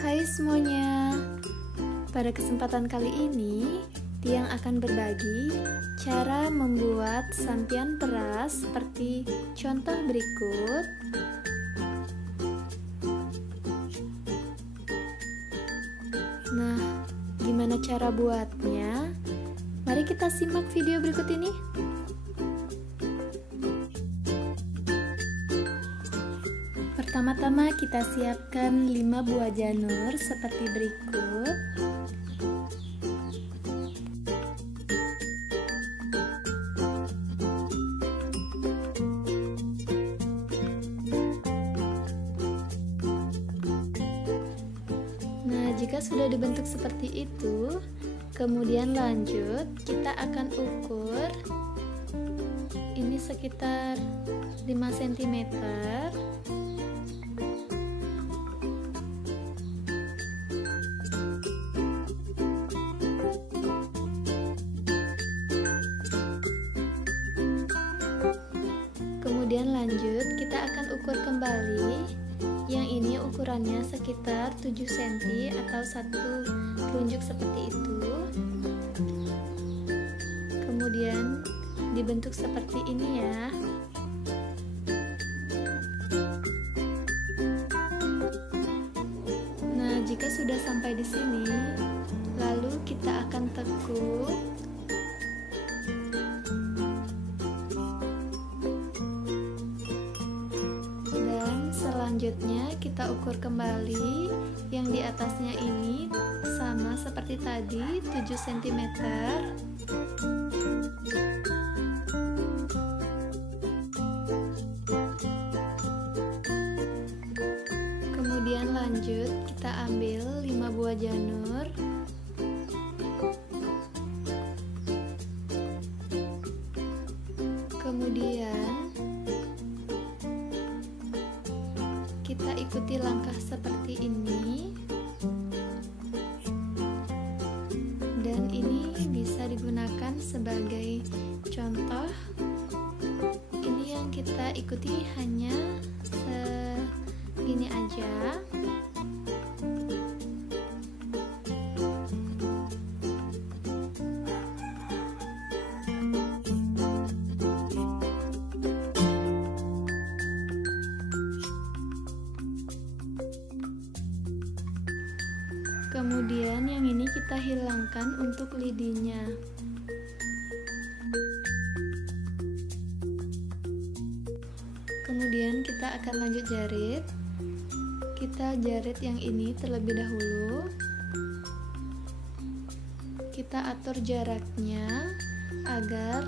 Hai semuanya. Pada kesempatan kali ini, Tiang akan berbagi cara membuat sampian peras seperti contoh berikut. Nah, gimana cara buatnya? Mari kita simak video berikut ini. Pertama-tama kita siapkan 5 buah janur seperti berikut. Nah, jika sudah dibentuk seperti itu, kemudian lanjut kita akan ukur ini sekitar 5 cm. Kemudian lanjut kita akan ukur kembali. Yang ini ukurannya sekitar 7 cm atau 1 telunjuk seperti itu. Kemudian dibentuk seperti ini ya. Nah, jika sudah sampai di sini, lalu kita akan tekuk. Selanjutnya kita ukur kembali yang di atasnya ini sama seperti tadi 7 cm. Kemudian lanjut kita ambil 5 buah janur. Kemudian kita ikuti langkah seperti ini, dan ini bisa digunakan sebagai contoh. Ini yang kita ikuti hanya segini aja. Kemudian yang ini kita hilangkan untuk lidinya. Kemudian kita akan lanjut jarit. Kita jarit yang ini terlebih dahulu. Kita atur jaraknya agar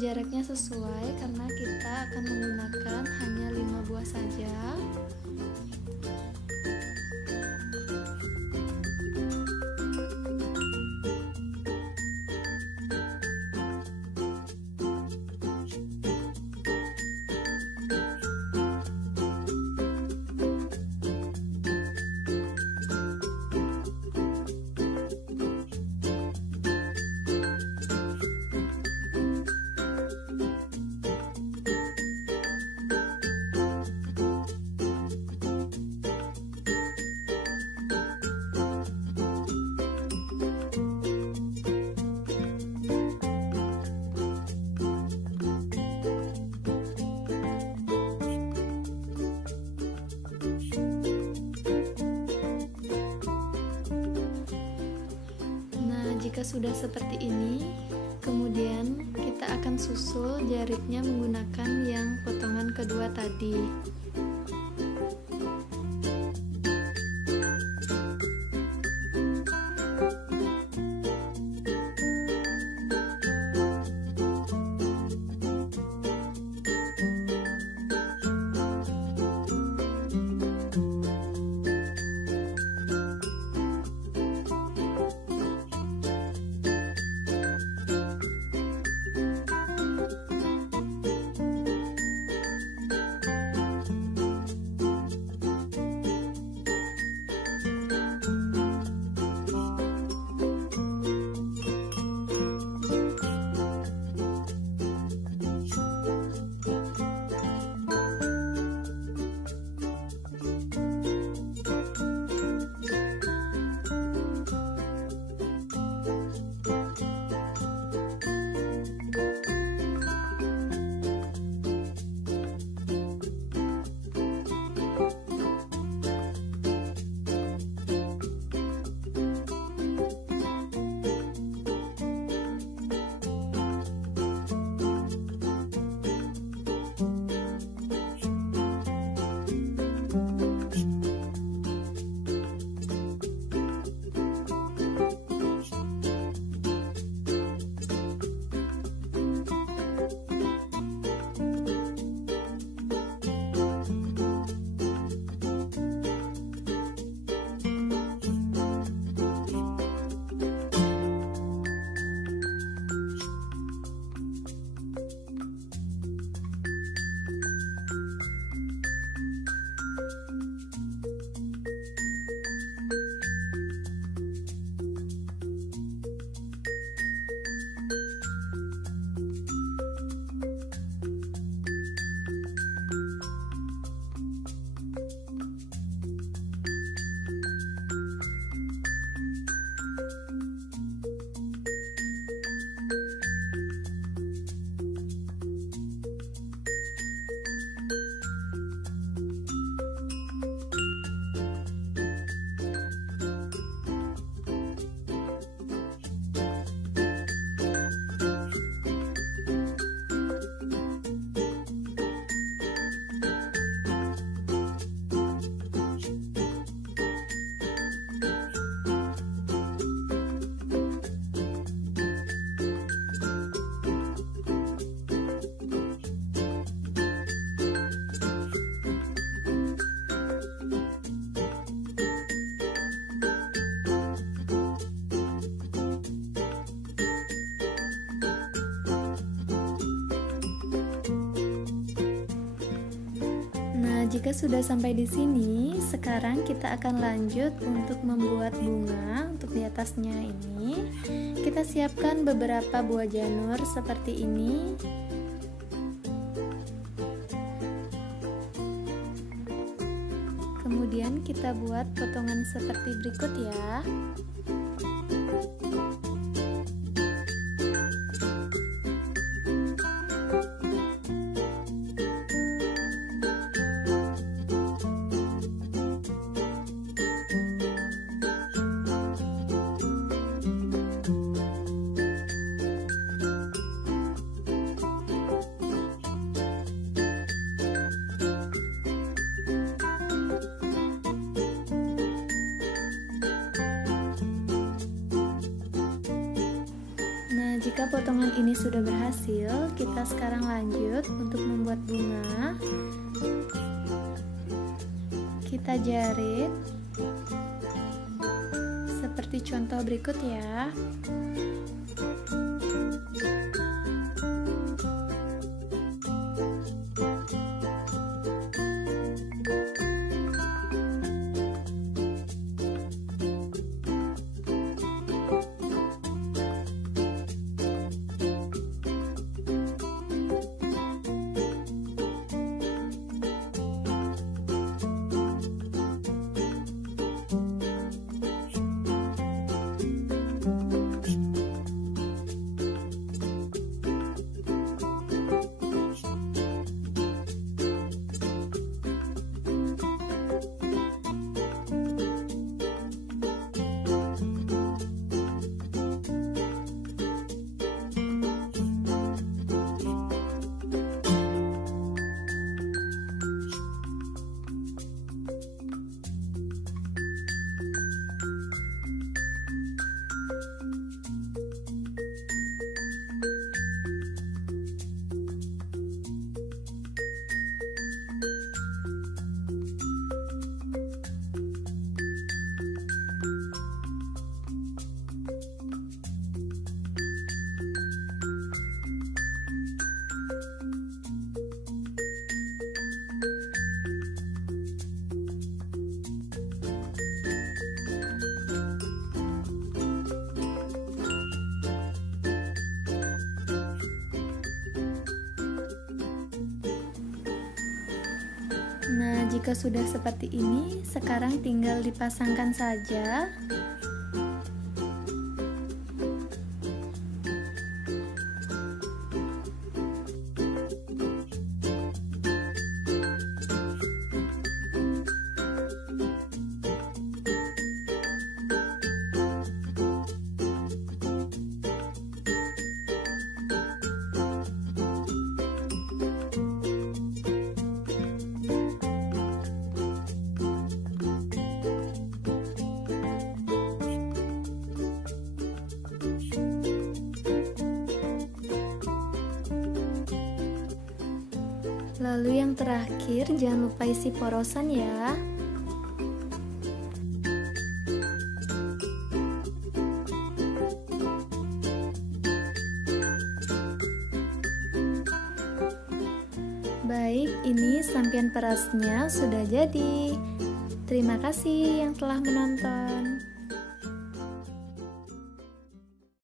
jaraknya sesuai karena kita akan menggunakan hanya 5 buah saja. Jika sudah seperti ini, kemudian kita akan susul jaritnya menggunakan yang potongan kedua tadi. jika sudah sampai di sini, sekarang kita akan lanjut untuk membuat bunga. Untuk di atasnya ini, kita siapkan beberapa buah janur seperti ini. Kemudian kita buat potongan seperti berikut ya. Jika potongan ini sudah berhasil, kita sekarang lanjut untuk membuat bunga. Kita jarit seperti contoh berikut ya. Nah, jika sudah seperti ini, sekarang tinggal dipasangkan saja. Lalu yang terakhir, jangan lupa isi porosan ya. Baik, ini sampian perasnya sudah jadi. Terima kasih yang telah menonton.